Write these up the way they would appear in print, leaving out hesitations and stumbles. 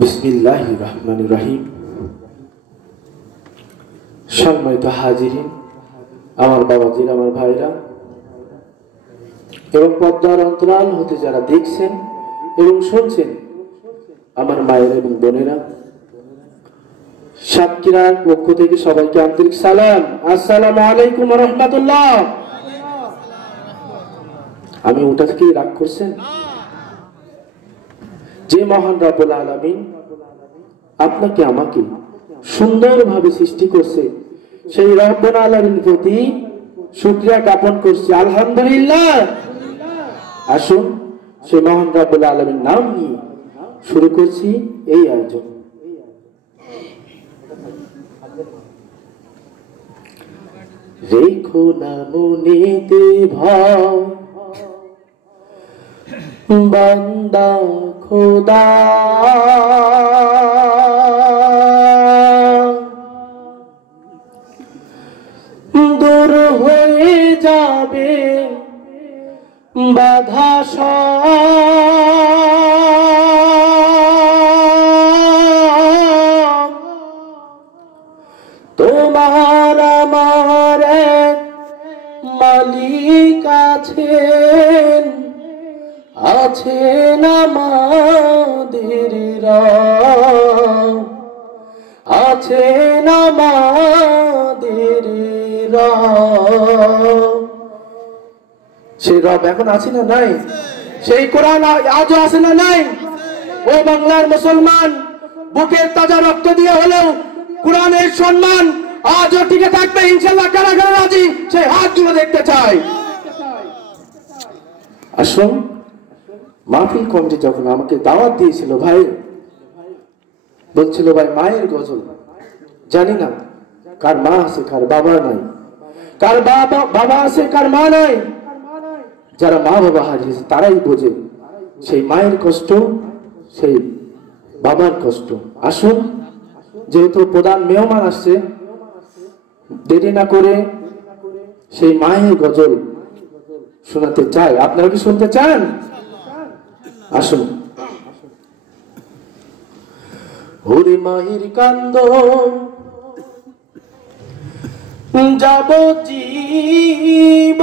বিসমিল্লাহির রহমানির রহিম। সম্মানিত হাজিরিন, আমার বাবাজির, আমার ভাইরা এবং পর্দার অন্তরাল হতে যারা দেখছেন এবং শুনছেন, আমার মায়ের এবং বোনেরা, সাতক্ষীরার পক্ষ থেকে সবাইকে আন্তরিক সালাম। আসসালামু আলাইকুম ওয়া রাহমাতুল্লাহ। আমি ওটা থেকে রাগ করছেন? যে মহান রব্বুল আলামিন আপনাকে আমাকে সুন্দরভাবে সৃষ্টি করছে, সেই রব্বুল আলামিনের প্রতি শুকরিয়া জ্ঞাপন করছি, আলহামদুলিল্লাহ। আসুন সেই মহান রব্বুল আলামিনের নাম নিয়ে শুরু করছি এই আয়োজন। রেখো না মনেতে ভয় বান্দা খোদা, দূর হয়ে যাবে বাধা সব, তোমার আমার এক মালিক আছেন, আছেন আমাদের রব, আছেন আমাদের রব। সেই রব এখন আছে না নাই? সেই কোরআন আজও আছে না নাই? ও বাংলার মুসলমান, বুকের তাজা রক্ত দিয়ে হলেও কোরআনের সম্মান আজও টিকে থাকবে ইনশাআল্লাহ। কারা কারা রাজি সেই হাতগুলো দেখতে চাই। আসুন, মাহফিল কমিটি যখন আমাকে দাওয়াত দিয়েছিল, ভাই বলছিল, ভাই মায়ের গজল, জানি না কার মা আছে কার বাবা নাই, কার বাবা আছে কার মা নাই। যারা মা বাবা হারিয়েছে তারাই বোঝে সেই মায়ের কষ্ট, সেই বাবার কষ্ট। আসুন, যেহেতু প্রধান মেহমান আসছে, দেরি না করে সেই মায়ের গজল শোনাতে চাই। আপনারা কি শুনতে চান? আসুন। ওরে মাহির কান্দ যাব জীব,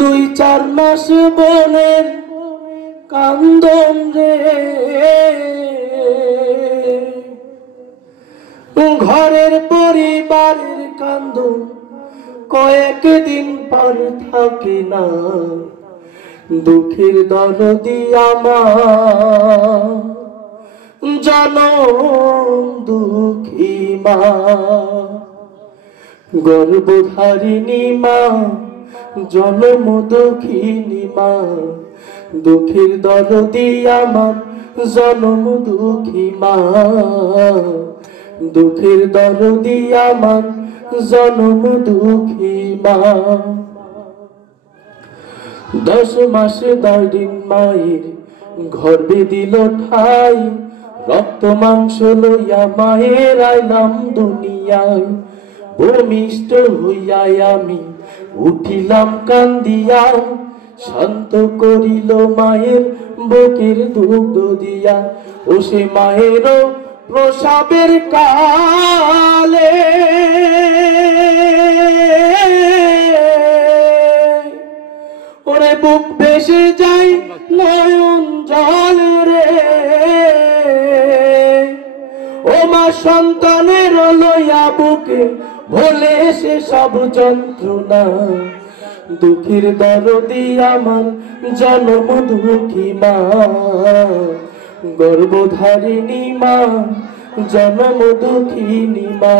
দুই চার মাস বনের কান্দন রে, ঘরের পরিবারের কান্দন কয়েকদিন পর থাকে না, দুঃখের দরদি আমার জনম দুঃখী মা, গর্ভধারিণী মা, জনম দুঃখিনী মা, দুঃখের দরদি আমার জনম দুঃখী মা, দুঃখের দরদি আমার জনম দুঃখী মা। 10 মাসে 10 দিন মায়ের গর্ভে দিল ঠাই, রক্ত মাংস লইয়া মায়ের আইলাম দুনিয়ায়, ভূমিষ্ঠ হইয়াই আমি উঠিলাম কান্দিয়া, শান্ত করিল মায়ের বুকের দুগ্ধ দিয়া। ও সে মায়েরও প্রসবের কালে ওরে বুক ভেসে যায় নয়ন জল রে, ও মা সন্তানের লইয়া বুকে ভোলে সে সব যন্ত্রণা, দুঃখের দরদি আমার জনম দুঃখী মা, গর্ভধারিণী মা, জনম দুঃখিনী মা,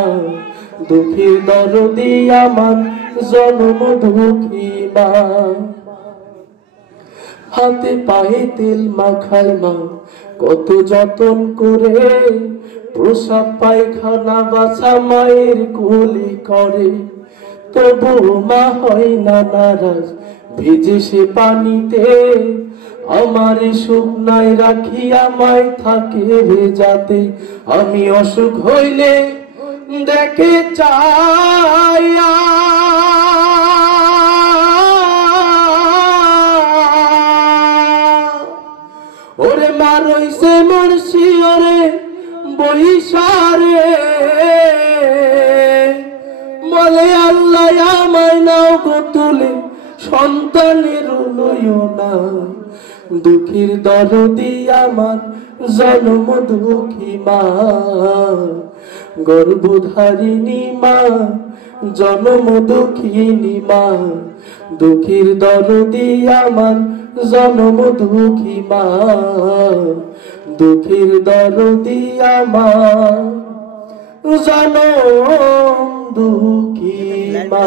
দুঃখের দরদি আমার জনম দুঃখী মা। হাতে পায়ে তেল মাখায় মা কত যতন করে, প্রসাব পায়খানা বাছা মায়ের কোলে করে, তবু মা হয় না নারাজ, ভিজে সে পানিতে, আমার শুকনায় রাখিয়া মায় থাকে ভেজাতে। আমি অসুখ হইলে দেখে চাইয়া গো তুলে সন্তানের নয়না দুঃখীর দরদি আমার জন্ম দুঃখী মা গর্ভধারিণী মা জন্ম দুঃখিনী মা দুঃখীর দরদি আমার জন্ম দুঃখী মা দুঃখীর দরদি আমার জন্ম দুঃখী মা।